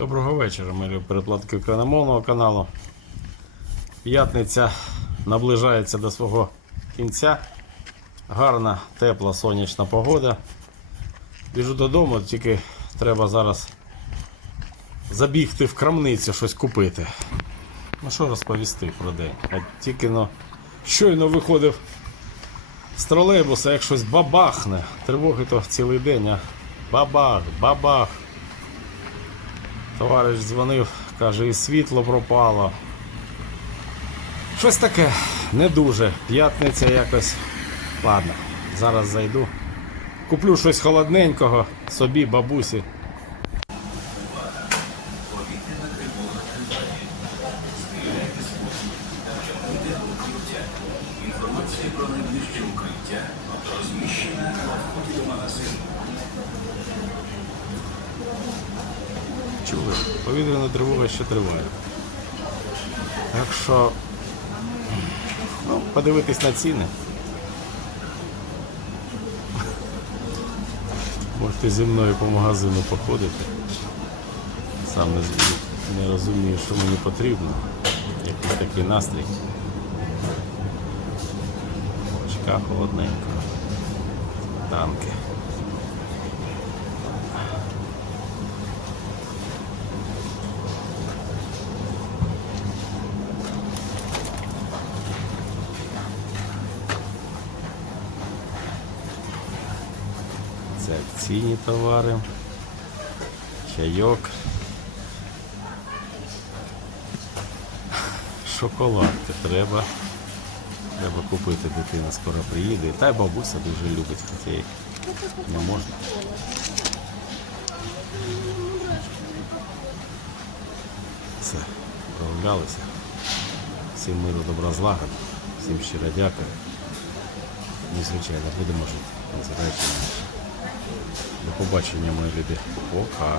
Доброго вечора, мої передплатки україномовного каналу. П'ятниця наближається до свого кінця. Гарна, тепла, сонячна погода. Біжу додому, тільки треба зараз забігти в крамницю щось купити. Ну що розповісти про день? А тільки но щойно виходив з тролейбуса, як щось бабахне. Тривоги то цілий день, а бабах, бабах. Товариш дзвонив, каже, і світло пропало. Щось таке не дуже. П'ятниця якось. Ладно, зараз зайду. Куплю щось холодненького собі, бабусі. Чули? Повітряна тривога ще триває. Так що ну, подивитись на ціни. Можете зі мною по магазину походити. Сам не, не розумію, що мені потрібно. Якийсь такий настрій. Очка холодненько. Танки. Це акційні товари. Чайок. Шоколадки треба. Треба купити, дитина скоро приїде. Та й бабуся дуже любить, хоча не можна. Все, прогулялися. Всім миру, добра злагоди. Всім щиро дякую. Ну, звичайно, будемо жити. Незадачі. До побачення, мої люди. Пока.